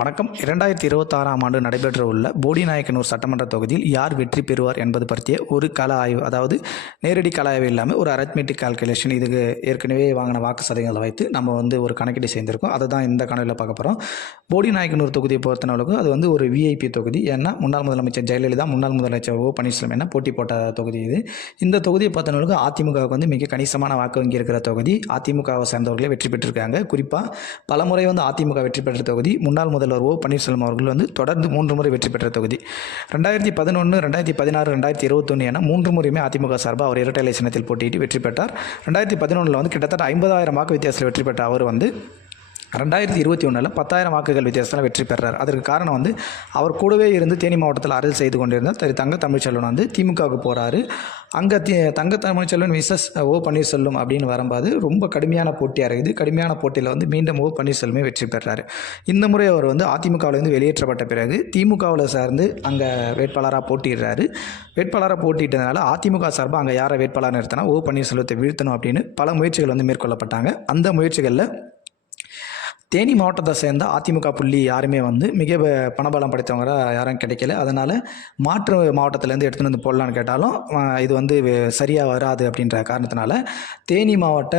வணக்கம். 2026ஆம் ஆண்டு நடைபெற்ற உள்ள போடிநாயக்கனூர் சட்டமன்ற தொகுதியில் யார் வெற்றி பெறுவார் என்பது பற்றிய ஒரு கள ஆய்வு, அதாவது நேரடி கள ஆய்வு இல்லாமல் ஒரு அரித்மெட்டிக் கால்குலேஷன். இதுக்கு ஏற்கனவே வாங்கின வாக்கு சதவீதங்களை வைத்து நம்ம ஒரு கணக்கீடு செய்திருக்கோம். அதை தான் இந்த காணொலியில் பார்க்க போகிறோம். போடிநாயக்கனூர் தொகுதியை பொறுத்தளவுக்கு அது ஒரு விஐபி தொகுதி. ஏன்னா முன்னாள் முதலமைச்சர் ஜெயலலிதா, முன்னாள் முதலமைச்சர் ஓ பன்னீர்செல்வம் என்ன போட்டி போட்ட தொகுதி இது. இந்த தொகுதியை பொறுத்தளவுக்கு அதிமுகவுக்கு மிக கணிசமான வாக்கு வங்கி இருக்கிற தொகுதி. அதிமுகவை சேர்ந்தவர்களே வெற்றி பெற்றிருக்காங்க. குறிப்பாக பலமுறை அதிமுக வெற்றி பெற்ற தொகுதி. முன்னாள் முதல்வர் ஓ பன்னீர்செல்வம் அவர்கள் தொடர்ந்து 3 முறை வெற்றி பெற்ற தொகுதி. 2011, 2016, 2021 என 3 முறையுமே அதிமுக சார்பாக அவர் இரட்டை இலை சின்னத்தில் போட்டியிட்டு வெற்றி பெற்றார். 2011 கிட்டத்தட்ட 50,000 வாக்கு வித்தியாசத்தில் வெற்றி பெற்ற அவர் 2021 10,000 வாக்குகள் வித்தியாசத்தில் வெற்றி பெறார். அதற்கு காரணம் அவர் கூடவே இருந்து தேனி மாவட்டத்தில் அரசியல் செய்து கொண்டிருந்தார் தங்க தமிழ்ச்செல்வன் திமுகவுக்கு போகிறாரு. அங்கே தங்க தமிழ்ச்செல்வன் விசஸ் ஓ பன்னீர்செல்வம் அப்படின்னு வரும்போது ரொம்ப கடுமையான போட்டியாக இருக்குது. கடுமையான போட்டியில் மீண்டும் ஓ பன்னீர்செல்வமே வெற்றி பெறாரு. இந்த முறை அவர் அதிமுகவிலிருந்து வெளியேற்றப்பட்ட பிறகு திமுகவில் சார்ந்து அங்கே வேட்பாளராக போட்டிடுறாரு. வேட்பாளராக போட்டிட்டதுனால அதிமுக சார்பாக அங்கே யாரை வேட்பாளர் நிறுத்தினா ஓ பன்னீர்செல்வத்தை வீழ்த்தணும் அப்படின்னு பல முயற்சிகள் மேற்கொள்ளப்பட்டாங்க. அந்த முயற்சிகளில் தேனி மாவட்டத்தை சேர்ந்த அதிமுக புள்ளி யாருமே மிக பணபலம் படைத்தவங்க யாரும் கிடைக்கல. அதனால் மாற்று மாவட்டத்திலேருந்து எடுத்துகிட்டு வந்து போடலான்னு கேட்டாலும் இது சரியாக வராது அப்படின்ற காரணத்தினால தேனி மாவட்ட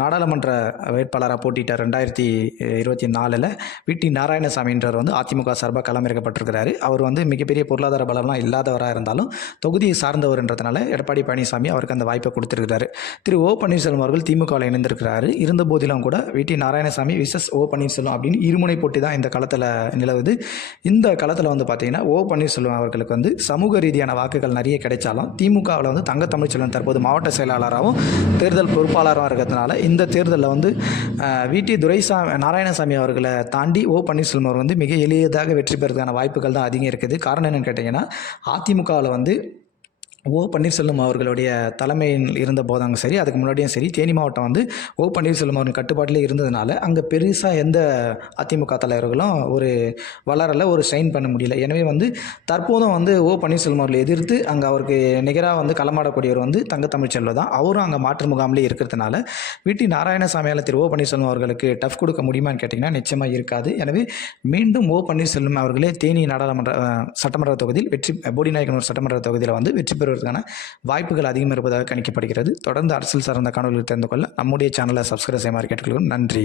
நாடாளுமன்ற வேட்பாளராக போட்டிட்டார். 2024 விடி நாராயணசாமின்றவர் அதிமுக சார்பாக களமிறக்கப்பட்டிருக்கிறாரு. அவர் மிகப்பெரிய பொருளாதார பலம்லாம் இல்லாதவராக இருந்தாலும் தொகுதியை சார்ந்தவர்ன்றதுனால எடப்பாடி பழனிசாமி அவருக்கு அந்த வாய்ப்பை கொடுத்துருக்கிறாரு. திரு ஓ பன்னீர்செல்வம் அவர்கள் திமுகவில் இணைந்திருக்கிறாரு. இருந்த போதிலும் கூட விடி நாராயணசாமி ஓ பன்னீர்செல்வம் அப்படின்னு இருமுனை போட்டி தான் இந்த களத்தில் நிலவுது. இந்த களத்தில் பார்த்தீங்கன்னா ஓ பன்னீர்செல்வம் அவர்களுக்கு சமூக ரீதியான வாக்குகள் நிறைய கிடைச்சாலும் திமுகவில் தங்க தமிழ்ச்செல்வன் தற்போது மாவட்ட செயலாளராகவும் தேர்தல் பொறுப்பாளராகவும் இருக்கிறதுனால இந்த தேர்தலில் விடி நாராயணசாமி அவர்களை தாண்டி ஓ பன்னீர்செல்வம் அவர் மிக எளியதாக வெற்றி பெறதுக்கான வாய்ப்புகள் தான் அதிகம் இருக்குது. காரணம் என்னென்னு கேட்டிங்கன்னா அதிமுகவில் ஓ பன்னீர்செல்வம் அவர்களுடைய தலைமையில் இருந்த போதாங்க சரி, அதுக்கு முன்னாடியும் சரி, தேனி மாவட்டம் ஓ பன்னீர்செல்வம் அவர்கள் கட்டுப்பாட்டிலே இருந்ததுனால அங்கே பெருசாக எந்த அதிமுக தலைவர்களும் வளரலை, ஷைன் பண்ண முடியல. எனவே தற்போதும் ஓ பன்னீர்செல்வம் அவர்களை எதிர்த்து அங்கே அவருக்கு நிகராக களமாடக்கூடியவர் தங்க தமிழ்ச்செல்வம் தான். அவரும் அங்கே மாற்று முகாமிலே இருக்கிறதுனால விடி நாராயணசாமியால் திரு ஓ பன்னீர்செல்வம் அவர்களுக்கு டஃப் கொடுக்க முடியுமான்னு கேட்டிங்கன்னா நிச்சயமாக இருக்காது. எனவே மீண்டும் ஓ பன்னீர்செல்வம் அவர்களே தேனி நாடாளுமன்ற சட்டமன்ற தொகுதியில் போடிநாயக்கனூர் சட்டமன்ற தொகுதியில் வெற்றி பெறுவதற்கான வாய்ப்புகள் அதிகம் இருப்பதாக கணிக்கப்படுகிறது. தொடர்ந்து அரசியல் சார்ந்த காணொலிகள் தெரிந்து கொள்ள நம்முடைய சேனலை சப்ஸ்கிரைப் செய்யுமாறு கேட்டுக்கொள்கிறோம். நன்றி.